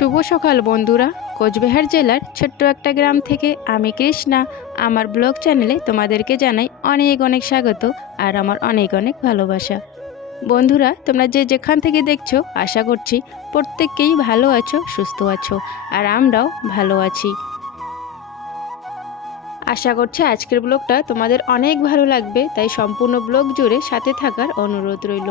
শুভ সকাল বন্ধুরা। কোচবিহার জেলার ছোট্ট একটা গ্রাম থেকে আমি কৃষ্ণা। আমার ব্লগ চ্যানেলে তোমাদেরকে জানাই অনেক অনেক স্বাগত আর আমার অনেক অনেক ভালোবাসা। বন্ধুরা, তোমরা যে যেখান থেকে দেখছ, আশা করছি প্রত্যেককেই ভালো আছো, সুস্থ আছো আর আমরাও ভালো আছি। আশা করছি আজকের ব্লগটা তোমাদের অনেক ভালো লাগবে, তাই সম্পূর্ণ ব্লগ জুড়ে সাথে থাকার অনুরোধ রইল।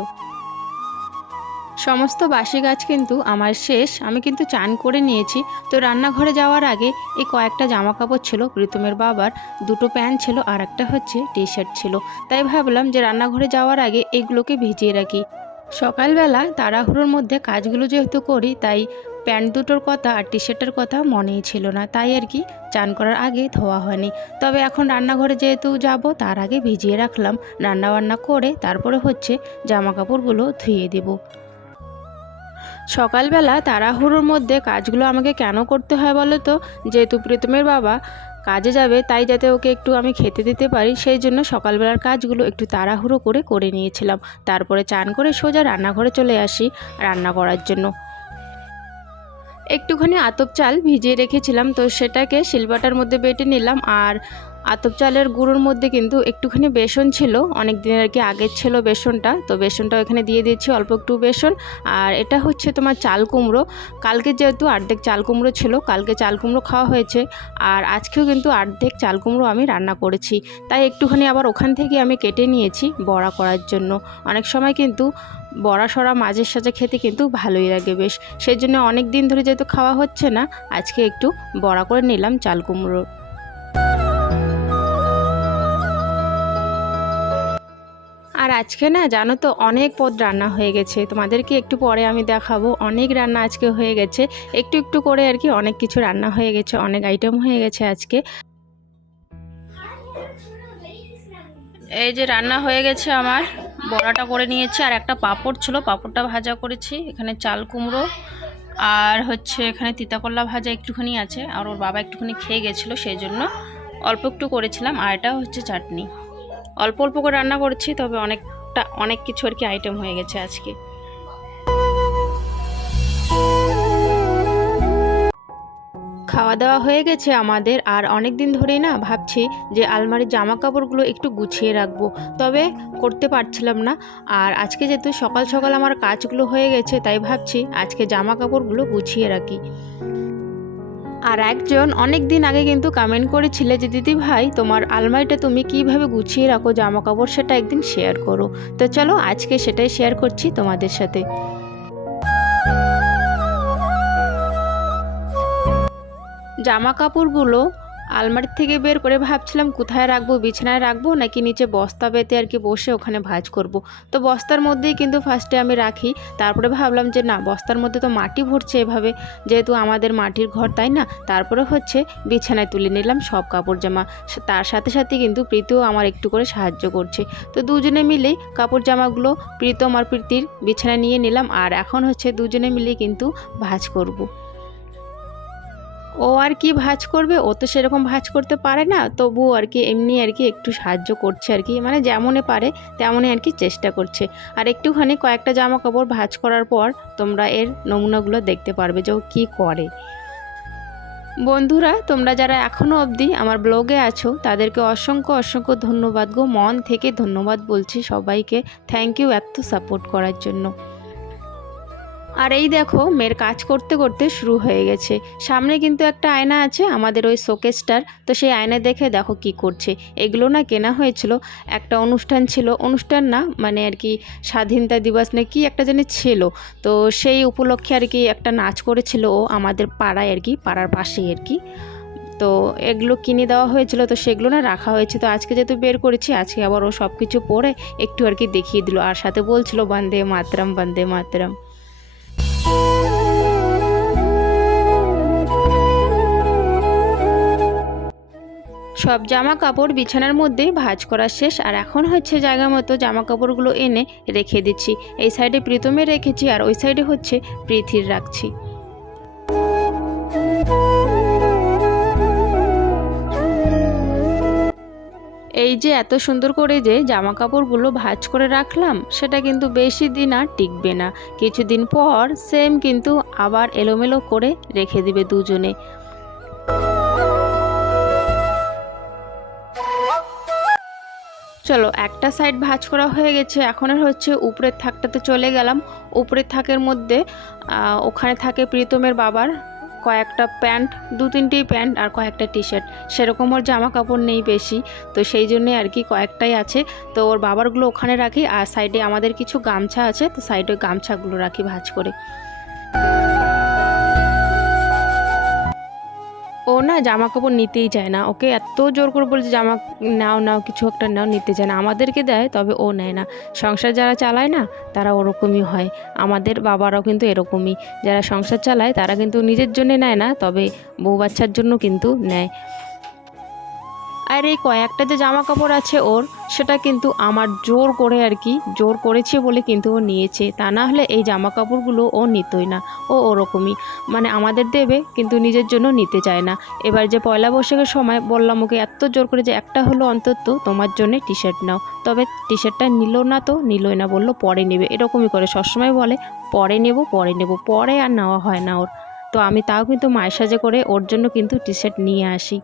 সমস্ত বাসি গাছ কিন্তু আমার শেষ। আমি কিন্তু চান করে নিয়েছি। তো রান্নাঘরে যাওয়ার আগে এই কয়েকটা জামা কাপড় ছিল প্রীতমের বাবার, দুটো প্যান্ট ছিল আর একটা হচ্ছে টি শার্ট ছিল। তাই ভাবলাম যে রান্নাঘরে যাওয়ার আগে এগুলোকে ভিজিয়ে রাখি। সকালবেলা তাড়াহুড়োর মধ্যে কাজগুলো যেহেতু করি, তাই প্যান্ট দুটোর কথা আর টি শার্টের কথা মনেই ছিল না। তাই আর কি চান করার আগে ধোয়া হয়নি। তবে এখন রান্নাঘরে যেহেতু যাব, তার আগে ভিজিয়ে রাখলাম। রান্না বান্না করে তারপরে হচ্ছে জামা কাপড়গুলো ধুয়ে দেবো। সকালবেলা তাড়াহুড়োর মধ্যে কাজগুলো আমাকে কেন করতে হয় বলো তো? যেহেতু প্রীতমের বাবা কাজে যাবে, তাই যাতে ওকে একটু আমি খেতে দিতে পারি, সেই জন্য সকালবেলার কাজগুলো একটু তাড়াহুড়ো করে করে নিয়েছিলাম। তারপরে চান করে সোজা রান্নাঘরে চলে আসি রান্না করার জন্য। একটুখানি আতপ চাল ভিজিয়ে রেখেছিলাম, তো সেটাকে শিলবাটার মধ্যে বেটে নিলাম, আর আতপ চালের গুঁড়োর মধ্যে কিন্তু একটুখানি বেসন ছিল অনেক দিনের আর কি আগের ছিল বেসনটা, তো বেসনটা এখানে দিয়ে দিয়েছি অল্প একটু বেসন। আর এটা হচ্ছে তোমার চাল কুমড়ো, কালকে যেহেতু অর্ধেক চাল কুমড়ো ছিল, কালকে চাল কুমড়ো খাওয়া হয়েছে, আর আজকেও কিন্তু অর্ধেক চাল কুমড়ো আমি রান্না করেছি। তাই একটুখানি আবার ওখান থেকে আমি কেটে নিয়েছি বড়া করার জন্য। অনেক সময় কিন্তু বড়া সরা মাঝের সাথে খেতে কিন্তু ভালোই লাগে বেশ। সেই জন্য অনেক দিন ধরে যেহেতু খাওয়া হচ্ছে না, আজকে একটু বড়া করে নিলাম চাল কুমড়ো। আর আজকে না জানো তো অনেক পদ রান্না হয়ে গেছে। তোমাদেরকে একটু পরে আমি দেখাবো। অনেক রান্না আজকে হয়ে গেছে। একটু একটু করে আর কি অনেক কিছু রান্না হয়ে গেছে, অনেক আইটেম হয়ে গেছে আজকে। এই যে রান্না হয়ে গেছে আমার। বড়াটা করে নিয়েছি আর একটা পাঁপড় ছিল, পাঁপড়টা ভাজা করেছি। এখানে চাল কুমড়ো আর হচ্ছে এখানে তিতাকল্লা ভাজা একটুখানি আছে। আর ওর বাবা একটুখানি খেয়ে গেছিল, সেই জন্য অল্প একটু করেছিলাম। আর এটা হচ্ছে চাটনি। অল্প অল্প করে রান্না করছি, তবে অনেকটা, অনেক কিছু আর কি আইটেম হয়ে গেছে আজকে। খাওয়া দাওয়া হয়ে গেছে আমাদের, আর অনেক দিন ধরেই না ভাবছি যে আলমারির জামা কাপড়গুলো একটু গুছিয়ে রাখব, তবে করতে পারছিলাম না। আর আজকে যেহেতু সকাল সকাল আমার কাজগুলো হয়ে গেছে, তাই ভাবছি আজকে জামা কাপড়গুলো গুছিয়ে রাখি। আর একজন অনেক দিন আগে কিন্তু কমেন্ট করেছিলে যে, দিদি ভাই, তোমার আলমারিটা তুমি কীভাবে গুছিয়ে রাখো? জামা কাপড় সেটা একদিন শেয়ার করো। তো চলো, আজকে সেটাই শেয়ার করছি তোমাদের সাথে। জামা কাপড়গুলো আলমারির থেকে বের করে ভাবছিলাম, কোথায় রাখব, বিছানায় রাখব, নাকি নিচে বস্তা পেতে আর কি বসে ওখানে ভাজ করব। তো বস্তার মধ্যেই কিন্তু ফার্স্টে আমি রাখি, তারপরে ভাবলাম যে না, বস্তার মধ্যে তো মাটি ভরছে এভাবে, যেহেতু আমাদের মাটির ঘর তাই না, তারপরে হচ্ছে বিছানায় তুলে নিলাম সব কাপড় জামা তার সাথে সাথে কিন্তু প্রীতিও আমার একটু করে সাহায্য করছে তো দুজনে মিলেই কাপড় জামাগুলো প্রীতম আর প্রীতির বিছানায় নিয়ে নিলাম, আর এখন হচ্ছে দুজনে মিলেই কিন্তু ভাজ করব। ও আর কি ভাজ করবে? ও তো সেরকম ভাজ করতে পারে না। তবু আর কি এমনি আর কি একটু সাহায্য করছে আর কি। মানে যেমনে পারে, তেমনই আর কি চেষ্টা করছে। আর একটুখানি কয়েকটা জামা কাপড় ভাজ করার পর তোমরা এর নমুনাগুলো দেখতে পারবে যে ও কী করে। বন্ধুরা, তোমরা যারা এখনও অবধি আমার ব্লগে আছো, তাদেরকে অসংখ্য অসংখ্য ধন্যবাদ গো। মন থেকে ধন্যবাদ বলছি সবাইকে। থ্যাংক ইউ এত সাপোর্ট করার জন্য। আর এই দেখো, মেয়ের কাজ করতে করতে শুরু হয়ে গেছে। সামনে কিন্তু একটা আয়না আছে, আমাদের ওই শোকেসটার। তো সেই আয়না দেখে দেখো কি করছে। এগুলো না কেনা হয়েছিল, একটা অনুষ্ঠান ছিল। অনুষ্ঠান না মানে আর কি স্বাধীনতা দিবস না কি একটা জানি ছিল। তো সেই উপলক্ষে আর কি একটা নাচ করেছিল ও আমাদের পাড়ায় আর কি, পাড়ার পাশেই আর কি। তো এগুলো কিনে দেওয়া হয়েছিল, তো সেগুলো না রাখা হয়েছে। তো আজকে যেহেতু বের করেছি, আজকে আবার ও সব কিছু পরে একটু আর কি দেখিয়ে দিল। আর সাথে বলছিল, বন্দে মাতরম বন্দে মাতরম। সব জামা কাপড় বিছানার মধ্যে ভাজ করা শেষ, আর এখন হচ্ছে জায়গা মতো জামা কাপড়গুলো এনে রেখে দিচ্ছি। এই সাইডে প্রীতমে রেখেছি, আর ওই সাইডে হচ্ছে প্রীতির রাখছি। এই যে এত সুন্দর করে যে জামা কাপড়গুলো ভাজ করে রাখলাম, সেটা কিন্তু বেশি দিন আর টিকবে না। কিছুদিন পর সেম কিন্তু আবার এলোমেলো করে রেখে দিবে দুজনে। চলো, একটা সাইড ভাঁজ করা হয়ে গেছে। এখন আর হচ্ছে উপরের থাকটাতে চলে গেলাম। উপরের থাকের মধ্যে ওখানে থাকে প্রীতমের বাবার কয়েকটা প্যান্ট, দু তিনটি প্যান্ট আর কয়েকটা টি শার্ট সেরকম ওর জামা কাপড় নেই বেশি। তো সেই জন্যে আর কি কয়েকটাই আছে। তো ওর বাবারগুলো ওখানে রাখি, আর সাইডে আমাদের কিছু গামছা আছে, তো সাইডে গামছাগুলো রাখি ভাঁজ করে। না জামা কাপড় নিতেই চায় না। ওকে এত জোর করে বলছে, জামা নাও নাও, কিছু একটা নাও, নিতে চায় না। আমাদেরকে দেয়, তবে ও নেয় না। সংসার যারা চালায় না, তারা ওরকমই হয়। আমাদের বাবারাও কিন্তু এরকমই। যারা সংসার চালায়, তারা কিন্তু নিজের জন্যে নেয় না, তবে বউ বাচ্চার জন্য কিন্তু নেয়। আর এই কয়েকটা যে জামা কাপড় আছে ওর, সেটা কিন্তু আমার জোর করে আর কি, জোর করেছে বলে কিন্তু ও নিয়েছে। তা না হলে এই জামা কাপড়গুলো ও নিতই না, ও ওরকমই। মানে আমাদের দেবে, কিন্তু নিজের জন্য নিতে চায় না। এবার যে পয়লা বৈশাখের সময় বললাম ওকে, এত জোর করে যে একটা হলো অন্তত তোমার জন্য টি শার্ট নাও। তবে টি শার্টটা নিল না তো, নিলই না বলল, পরে নেবে। এরকমই করে, সবসময় বলে, পরে নেব পরে নেব, পরে আর নেওয়া হয় না ওর। তো আমি তাও কিন্তু মায়ের সাজে করে ওর জন্য কিন্তু টি শার্ট নিয়ে আসি।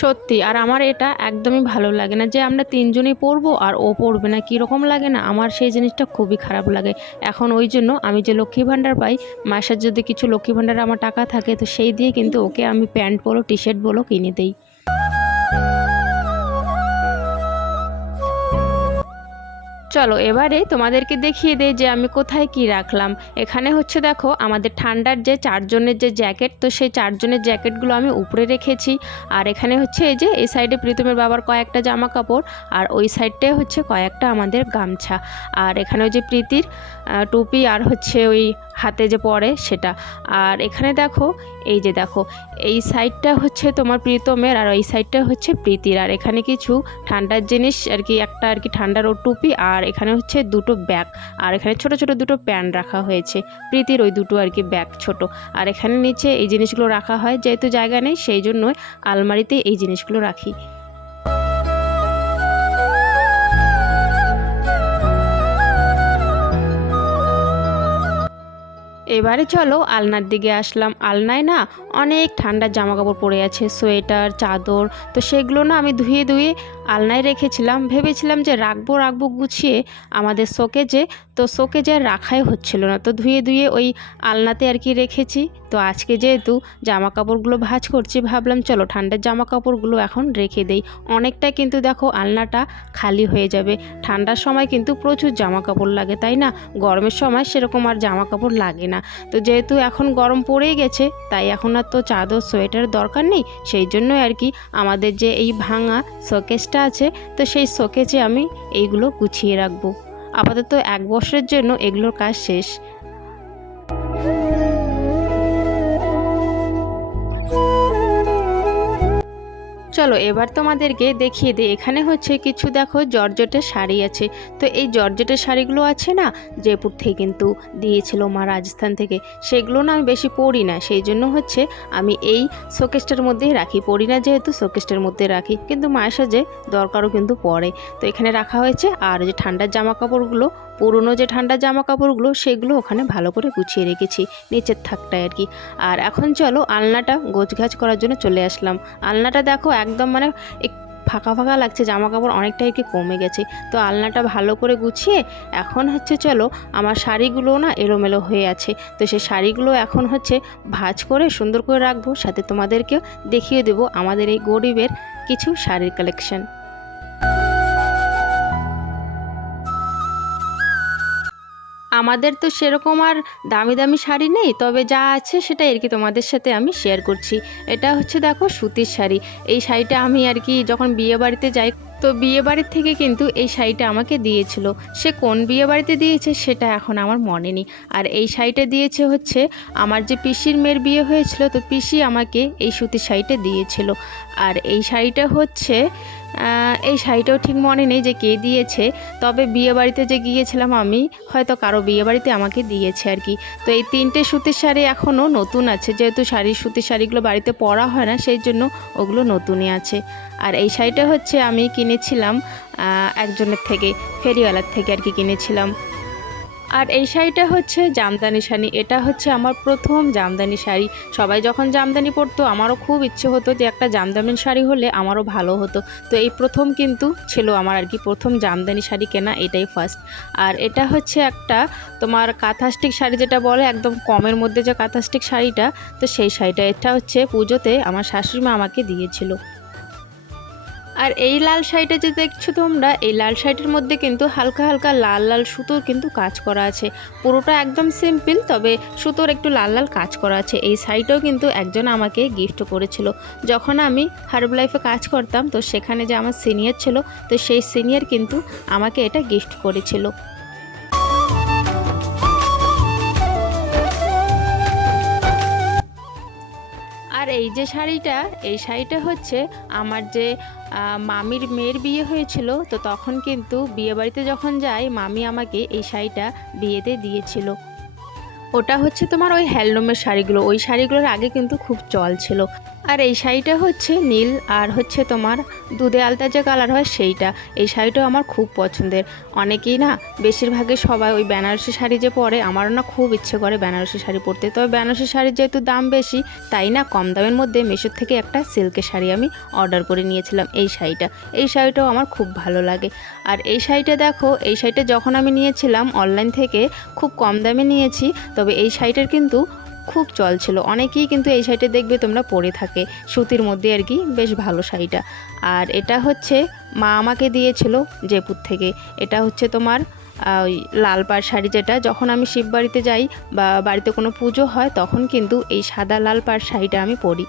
সত্যি, আর আমার এটা একদমই ভালো লাগে না যে আমরা তিনজনই পরবো আর ও পরবে না, কীরকম লাগে না? আমার সেই জিনিসটা খুবই খারাপ লাগে। এখন ওই জন্য আমি যে লক্ষ্মী ভাণ্ডার পাই মাসের যদি কিছু লক্ষ্মী ভাণ্ডারে আমার টাকা থাকে, তো সেই দিয়ে কিন্তু ওকে আমি প্যান্ট বলো টি শার্ট বলো কিনে দিই। চলো এবারে তোমাদেরকে দেখিয়ে দেই যে আমি কোথায় কি রাখলাম। এখানে হচ্ছে দেখো আমাদের ঠান্ডার যে চারজনের যে জ্যাকেট, তো সেই চারজনের জ্যাকেটগুলো আমি উপরে রেখেছি। আর এখানে হচ্ছে এই যে, এই সাইডে প্রীতমের বাবার কয়েকটা জামা কাপড় আর ওই সাইডটায় হচ্ছে কয়েকটা আমাদের গামছা। আর এখানে ওই যে প্রীতির টুপি আর হচ্ছে ওই হাতে যে পরে সেটা। আর এখানে দেখো, এই যে দেখো, এই সাইডটা হচ্ছে তোমার প্রীতমের আর এই সাইডটা হচ্ছে প্রীতির। আর এখানে কিছু ঠান্ডার জিনিস আর কি, একটা আর কি ঠান্ডার ও টুপি আর এখানে হচ্ছে দুটো ব্যাগ আর এখানে ছোট ছোট দুটো প্যান্ট রাখা হয়েছে, প্রীতির ওই দুটো আর কি ব্যাগ ছোট। আর এখানে নিচে এই জিনিসগুলো রাখা হয়, যেহেতু জায়গা নেই, সেই জন্য আলমারিতে এই জিনিসগুলো রাখি। এবারে চলো আলনার দিকে আসলাম। আলনায় না অনেক ঠান্ডার জামা কাপড় পরে আছে, সোয়েটার, চাদর, তো সেগুলো না আমি ধুয়ে ধুয়ে আলনায় রেখেছিলাম, ভেবেছিলাম যে রাখব রাখব গুছিয়ে আমাদের শোকেজে। তো শোকেজে আর রাখাই হচ্ছিল না। তো ধুয়ে ধুয়ে ওই আলনাতে আর কি রেখেছি। তো আজকে যেহেতু জামা কাপড়গুলো ভাঁজ করছি, ভাবলাম চলো ঠান্ডার জামা কাপড়গুলো এখন রেখে দেই। অনেকটা কিন্তু দেখো আলনাটা খালি হয়ে যাবে। ঠান্ডার সময় কিন্তু প্রচুর জামা কাপড় লাগে, তাই না? গরমের সময় সেরকম আর জামা কাপড় লাগে না। তো যেহেতু এখন গরম পড়েই গেছে, তাই এখন আর তো চাদর, সোয়েটার দরকার নেই। সেই জন্যই আর কি আমাদের যে এই ভাঙা শোকেসটা আছে, তো সেই শোকেজে আমি এইগুলো গুছিয়ে রাখব। আপাতত এক বছরের জন্য এগুলোর কাজ শেষ। চলো এবার তোমাদেরকে দেখিয়ে দিই, এখানে হচ্ছে কিছু দেখো, জর্জেটের শাড়ি আছে। তো এই জর্জেটের শাড়িগুলো আছে না, জয়পুর থেকে কিন্তু দিয়েছিল মা রাজস্থান থেকে, সেগুলো না আমি বেশি পরি না, সেই জন্য হচ্ছে আমি এই শোকেসটার মধ্যেই রাখি। পরি না যেহেতু, শোকেসটার মধ্যে রাখি, কিন্তু মায়ের সাজে দরকারও কিন্তু পড়ে। তো এখানে রাখা হয়েছে, আর যে ঠান্ডার জামা কাপড়গুলো পুরনো যে ঠান্ডা জামা কাপড়গুলো সেগুলো ওখানে ভালো করে গুছিয়ে রেখেছি, নিচের থাকটায় আর কি। আর এখন চলো আলনাটা গোছগাছ করার জন্য চলে আসলাম। আলনাটা দেখো একদম মানে ফাঁকা ফাঁকা লাগছে জামা কাপড় অনেকটাই কি কমে গেছে। তো আলনাটা ভালো করে গুছিয়ে এখন হচ্ছে চলো আমার শাড়িগুলো না এলোমেলো হয়ে আছে। তো সেই শাড়িগুলো এখন হচ্ছে ভাঁজ করে সুন্দর করে রাখব, সাথে তোমাদেরকেও দেখিয়ে দেবো আমাদের এই গরিবের কিছু শাড়ির কালেকশন আমাদের তো সেরকম আর দামি দামি শাড়ি নেই, তবে যা আছে সেটা আর কি তোমাদের সাথে আমি শেয়ার করছি। এটা হচ্ছে দেখো সুতির শাড়ি। এই শাড়িটা আমি আর কি যখন বিয়ে বাড়িতে যাই, তো বিয়ে বাড়ির থেকে কিন্তু এই শাড়িটা আমাকে দিয়েছিল। সে কোন বিয়ে বাড়িতে দিয়েছে সেটা এখন আমার মনে নেই। আর এই শাড়িটা দিয়েছে হচ্ছে আমার যে পিসির মেয়ের বিয়ে হয়েছিল, তো পিসি আমাকে এই সুতির শাড়িটা দিয়েছিল। আর এই শাড়িটা হচ্ছে এই শাড়িটাও ঠিক মনে নেই যে কে দিয়েছে, তবে বিয়ে বাড়িতে যে গিয়েছিলাম আমি, হয়তো কারও বিয়ে বাড়িতে আমাকে দিয়েছে আর কি। তো এই তিনটে সুতির শাড়ি এখনও নতুন আছে, যেহেতু শাড়ির সুতির শাড়িগুলো বাড়িতে পরা হয় না, সেই জন্য ওগুলো নতুনই আছে। আর এই শাড়িটা হচ্ছে আমি কিনেছিলাম একজনের থেকে, ফেরিওয়ালার থেকে আর কি কিনেছিলাম। আর এই শাড়িটা হচ্ছে জামদানি শাড়ি। এটা হচ্ছে আমার প্রথম জামদানি শাড়ি। সবাই যখন জামদানি পরতো, আমারও খুব ইচ্ছে হতো যে একটা জামদানি শাড়ি হলে আমারও ভালো হতো। তো এই প্রথম কিন্তু ছিল আমার আর কি প্রথম জামদানি শাড়ি কেনা, এটাই ফার্স্ট আর এটা হচ্ছে একটা তোমার কাঁথাস্টিক শাড়ি যেটা বলে, একদম কমের মধ্যে যে কাঁথাস্টিক শাড়িটা, তো সেই শাড়িটা। এটা হচ্ছে পুজোতে আমার শাশুড়ি মা আমাকে দিয়েছিল। আর এই লাল শাড়িটা যে দেখছ তোমরা, এই লাল শাড়িটির মধ্যে কিন্তু হালকা হালকা লাল লাল সুতোর কিন্তু কাজ করা আছে। পুরোটা একদম সিম্পল তবে সুতোর একটু লাল লাল কাজ করা আছে। এই শাড়িটাও কিন্তু একজন আমাকে গিফট করেছিল। যখন আমি হার্ব লাইফে কাজ করতাম, তো সেখানে যে আমার সিনিয়র ছিল, তো সেই সিনিয়র কিন্তু আমাকে এটা গিফট করেছিল। এই যে শাড়িটা, এই শাড়িটা হচ্ছে আমার যে মামির মেয়ের বিয়ে হয়েছিল, তো তখন কিন্তু বিয়েবাড়িতে যখন যাই, মামি আমাকে এই শাড়িটা বিয়েতে দিয়েছিল। ওটা হচ্ছে তোমার ওই হ্যান্ডলুমের শাড়িগুলো, ওই শাড়িগুলোর আগে কিন্তু খুব চল ছিল। আর এই শাড়িটা হচ্ছে নীল আর হচ্ছে তোমার দুধে আলতা যে কালার হয় সেইটা। এই শাড়িটাও আমার খুব পছন্দের। অনেকেই না, বেশিরভাগই সবাই ওই বেনারসি শাড়ি যে পরে, আমারও না খুব ইচ্ছে করে বেনারসি শাড়ি পরতে। তবে বেনারসি শাড়ির যেহেতু দাম বেশি, তাই না কম দামের মধ্যে মেশোর থেকে একটা সিল্কের শাড়ি আমি অর্ডার করে নিয়েছিলাম এই শাড়িটা। এই শাড়িটাও আমার খুব ভালো লাগে। আর এই শাড়িটা দেখো, এই শাড়িটা যখন আমি নিয়েছিলাম অনলাইন থেকে, খুব কম দামে নিয়েছি, তবে এই শাড়িটার কিন্তু খুব চল ছিল। অনেকেই কিন্তু এই শাড়িটা দেখবে তোমরা পরে থাকে। সুতির মধ্যে আর কি বেশ ভালো শাড়িটা। আর এটা হচ্ছে মা আমাকে দিয়েছিল জয়পুর থেকে। এটা হচ্ছে তোমার ওই লাল পাড় শাড়ি যেটা। যখন আমি শিব বাড়িতে যাই বা বাড়িতে কোনো পুজো হয়, তখন কিন্তু এই সাদা লাল পাড় শাড়িটা আমি পরি।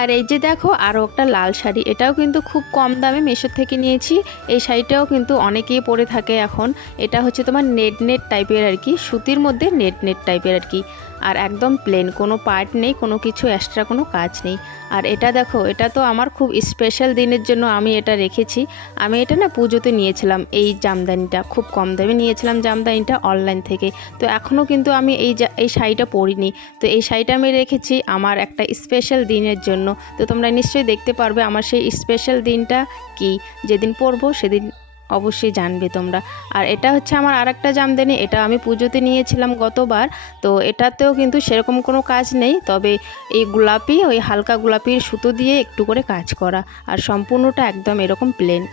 আর এই যে দেখো আরও একটা লাল শাড়ি। এটাও কিন্তু খুব কম দামে মেশোর থেকে নিয়েছি। এই শাড়িটাও কিন্তু অনেকেই পরে থাকে এখন। এটা হচ্ছে তোমার নেট নেট টাইপের আর কি, সুতির মধ্যে নেট নেট টাইপের আর কি। আর একদম প্লেন কোনো পার্ট নেই, কোনো কিছু এক্সট্রা কোনো কাজ নেই। আর এটা দেখো, এটা তো আমার খুব স্পেশাল দিনের জন্য আমি এটা রেখেছি। আমি এটা না পুজোতে নিয়েছিলাম এই জামদানিটা, খুব কম দামে নিয়েছিলাম জামদানিটা অনলাইন থেকে। তো এখনও কিন্তু আমি এই এই শাড়িটা পরিনি। তো এই শাড়িটা আমি রেখেছি আমার একটা স্পেশাল দিনের জন্য। তো তোমরা নিশ্চয়ই দেখতে পারবে আমার সেই স্পেশাল দিনটা কি? যেদিন পরবো সেদিন অবশ্যই জানবে তোমরা। আর এটা হচ্ছে আমার আর একটা জামদানি, এটা আমি পুজোতে নিয়েছিলাম গতবার। তো এটাতেও কিন্তু সেরকম কোনো কাজ নেই, তবে এই গোলাপি, ওই হালকা গোলাপির সুতো দিয়ে একটু করে কাজ করা। আর সম্পূর্ণটা একদম এরকম প্লেন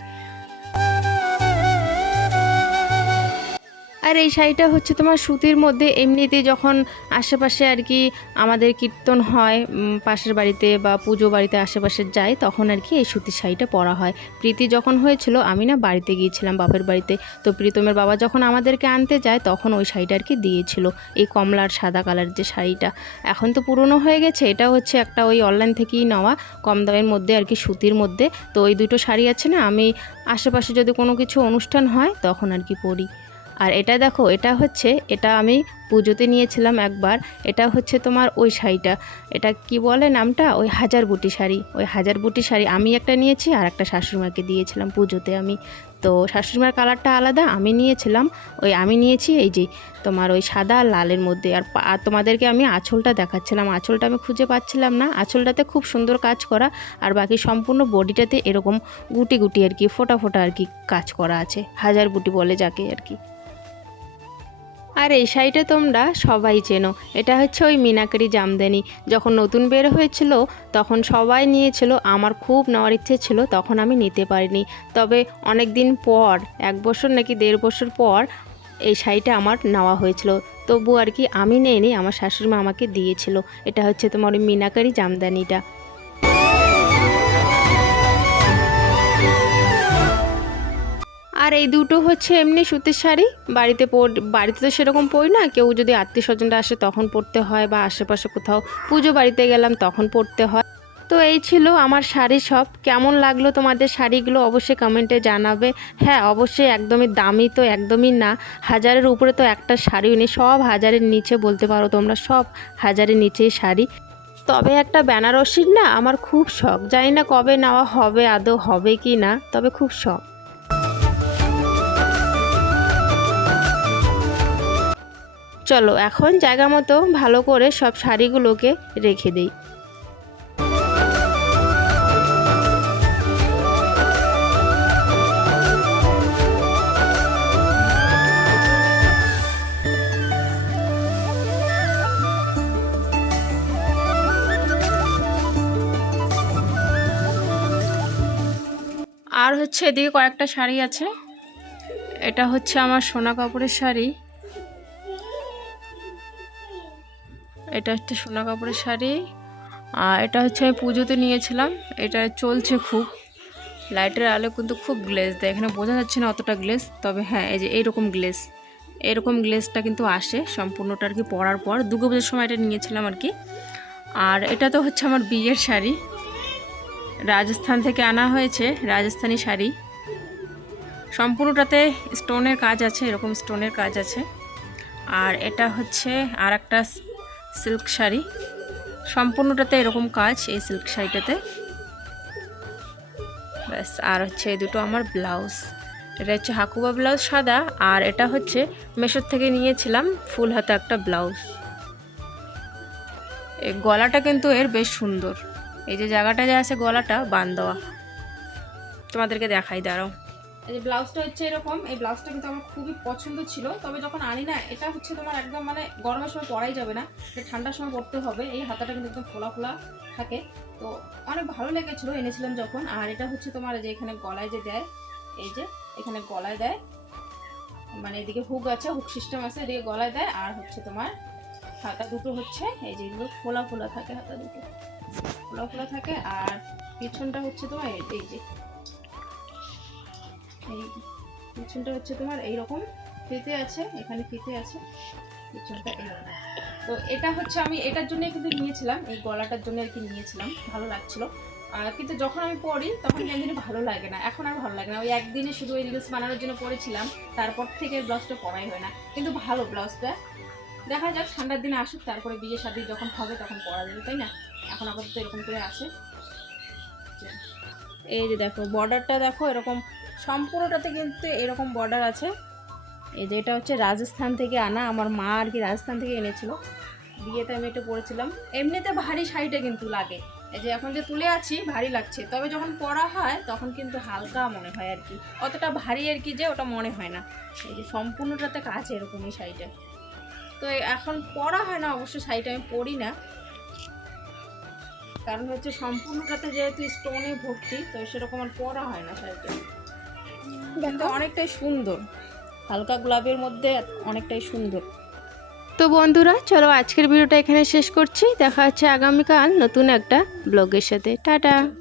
আর এই শাড়িটা হচ্ছে তোমার সুতির মধ্যে এমনিতে যখন আশেপাশে আর কি আমাদের কীর্তন হয় পাশের বাড়িতে বা পুজো বাড়িতে আশেপাশে যাই তখন আর কি এই সুতির শাড়িটা পরা হয়। প্রীতি যখন হয়েছিল, আমি না বাড়িতে গিয়েছিলাম বাপের বাড়িতে। তো প্রীতমের বাবা যখন আমাদেরকে আনতে যায়, তখন ওই শাড়িটা আর কি দিয়েছিল, এই কমলার সাদা কালার যে শাড়িটা। এখন তো পুরনো হয়ে গেছে, এটা হচ্ছে একটা ওই অনলাইন থেকেই নেওয়া, কম দামের মধ্যে আর কি সুতির মধ্যে। তো ওই দুটো শাড়ি আছে না, আমি আশেপাশে যদি কোনো কিছু অনুষ্ঠান হয়, তখন আর কি পরি। আর এটা দেখো, এটা হচ্ছে, এটা আমি পুজোতে নিয়েছিলাম একবার, এটা হচ্ছে তোমার ওই শাড়িটা। এটা কি বলে নামটা? ওই হাজার বুটি শাড়ি। ওই হাজার বুটি শাড়ি আমি একটা নিয়েছি আর একটা শাশুড়িমাকে দিয়েছিলাম পুজোতে আমি। তো শাশুড়িমার কালারটা আলাদা, আমি নিয়েছিলাম, ওই আমি নিয়েছি এই যে তোমার ওই সাদা আর লালের মধ্যে। আর তোমাদেরকে আমি আঁচলটা দেখাচ্ছিলাম, আঁচলটা আমি খুঁজে পাচ্ছিলাম না। আঁচলটাতে খুব সুন্দর কাজ করা আর বাকি সম্পূর্ণ বডিটাতে এরকম গুটি গুটি আর কি, ফোটা ফোটা আর কি কাজ করা আছে। হাজার বুটি বলে যাকে আর কি। আর এই শাড়িটা তোমরা সবাই চেনো। এটা হচ্ছে ওই মিনাকারি জামদানি। যখন নতুন বের হয়েছিল, তখন সবাই নিয়েছিল। আমার খুব নেওয়ার ইচ্ছে ছিল, তখন আমি নিতে পারিনি। তবে অনেক দিন পর, এক বছর নাকি দেড় বছর পর, এই শাড়িটা আমার নেওয়া হয়েছিল। তবু আর কি আমি নেইনি, আমার শাশুড়ি মা আমাকে দিয়েছিল। এটা হচ্ছে তোমার ওই মিনাকারি জামদানিটা। আর এই দুটো হচ্ছে এমনি সুতির শাড়ি। বাড়িতে পর, বাড়িতে তো সেরকম পরি না। কেউ যদি আত্মীয় স্বজনরা আসে তখন পরতে হয় বা আশেপাশে কোথাও পুজো বাড়িতে গেলাম তখন পরতে হয়। তো এই ছিল আমার শাড়ি সব। কেমন লাগল তোমাদের শাড়িগুলো অবশ্যই কমেন্টে জানাবে। হ্যাঁ অবশ্যই একদমই দামি তো একদমই না। হাজারের উপরে তো একটা শাড়িও নেই। সব হাজারের নিচে বলতে পারো তোমরা, সব হাজারের নিচেই শাড়ি। তবে একটা বেনারসির না আমার খুব শখ। জানি না কবে নেওয়া হবে, আদৌ হবে কি না, তবে খুব শখ। চলো এখন জায়গা মতো ভালো করে সব শাড়িগুলোকে রেখে দিই। আর হচ্ছে এদিকে কয়েকটা শাড়ি আছে। এটা হচ্ছে আমার সোনা কাপড়ের শাড়ি। এটা হচ্ছে সোনা কাপড়ের শাড়ি। আর এটা হচ্ছে আমি পুজোতে নিয়েছিলাম। এটা চলছে খুব। লাইটের আলো কিন্তু খুব গ্লেজ দেয়। এখানে বোঝা যাচ্ছে না অতটা গ্লেজ তবে হ্যাঁ এই যে এইরকম গ্লেজ এরকম গ্লেজটা কিন্তু আসে সম্পূর্ণটা আর কি পরার পর। দুর্গা পুজোর সময় এটা নিয়েছিলাম আর কি। আর এটা তো হচ্ছে আমার বিয়ের শাড়ি। রাজস্থান থেকে আনা হয়েছে রাজস্থানি শাড়ি। সম্পূর্ণটাতে স্টোনের কাজ আছে, এরকম স্টোনের কাজ আছে। আর এটা হচ্ছে আর একটা সিল্ক শাড়ি। সম্পূর্ণটাতে এরকম কাজ এই সিল্ক শাড়িটাতে। ব্যাস, আর হচ্ছে এই দুটো আমার ব্লাউজ। এটা হচ্ছে হাকুবা ব্লাউজ সাদা, আর এটা হচ্ছে মেশোর থেকে নিয়েছিলাম ফুল হাতা একটা ব্লাউজ। এই গলাটা কিন্তু এর বেশ সুন্দর। এই যে জায়গাটা যে আছে গলাটা, বান দেওয়া। তোমাদেরকে দেখাই, দাঁড়াও। এই যে ব্লাউজটা হচ্ছে এরকম, এই ব্লাউজটা কিন্তু আমার খুবই পছন্দ ছিল। তবে যখন আনি না, এটা হচ্ছে তোমার একদম মানে গরমের সময় পরাই যাবে না, এটা ঠান্ডার সময় পরতে হবে। এই হাতাটা কিন্তু একদম ফোলা ফোলা থাকে। তো অনেক ভালো লেগেছিলো এনেছিলাম যখন। আর এটা হচ্ছে তোমার যে এখানে গলায় যে দেয়, এই যে এখানে গলায় দেয় মানে এদিকে হুক আছে, হুক সিস্টেম আছে, এদিকে গলায় দেয়। আর হচ্ছে তোমার হাতা দুটো হচ্ছে, এই যে এগুলো ফোলা ফোলা থাকে হাতা দুটো। ফোলা ফোলা থাকে। আর পিছনটা হচ্ছে তোমার এই যে এই পিছনটা হচ্ছে তোমার এইরকম, ফিতে আছে, এখানে ফিতে আছে, পিছনটা এরকম তো এটা হচ্ছে আমি, এটার জন্য কিন্তু নিয়েছিলাম, এই গলাটার জন্য আর কি নিয়েছিলাম, ভালো লাগছিল। কিন্তু যখন আমি পড়ি তখন একদিনই ভালো লাগে না, এখন আর ভালো লাগে না। ওই একদিনে শুধু ওই রিলস বানানোর জন্য পড়েছিলাম তারপর থেকে ব্লাউজটা পরাই হয় না। কিন্তু ভালো ব্লাউজটা। দেখা যাক, ঠান্ডার দিনে আসুক, তারপরে বিয়ে শাদি যখন হবে তখন পরা যাবে, তাই না? এখন আপাতত এরকম করে আসে এই যে দেখো বর্ডারটা দেখো, এরকম সম্পূর্ণটাতে কিন্তু এরকম বর্ডার আছে। এই যে এটা হচ্ছে রাজস্থান থেকে আনা, আমার মা আর কি রাজস্থান থেকে এনেছিল। বিয়েতে আমি এটা পরেছিলাম। এমনিতে ভারী শাড়িটা কিন্তু লাগে। এই যে এখন যে তুলে আছি, ভারী লাগছে। তবে যখন পরা হয়, তখন কিন্তু হালকা মনে হয় আর কি। অতটা ভারী আর কি যে ওটা মনে হয় না। এই যে সম্পূর্ণটাতে কাজ এরকম এই শাড়িটা। তো এখন পরা হয় না, অবশ্য শাড়িটা আমি পরি না। কারণ হচ্ছে সম্পূর্ণটাতে যেহেতু স্টোনে ভর্তি, তো সেরকম আর পরা হয় না শাড়িটা। কিন্তু অনেকটাই সুন্দর। হালকা গোলাপের মধ্যে অনেকটাই সুন্দর। তো বন্ধুরা চলো আজকের ভিডিওটা এখানে শেষ করছি। দেখা হচ্ছে আগামীকাল নতুন একটা ব্লগের সাথে। টাটা।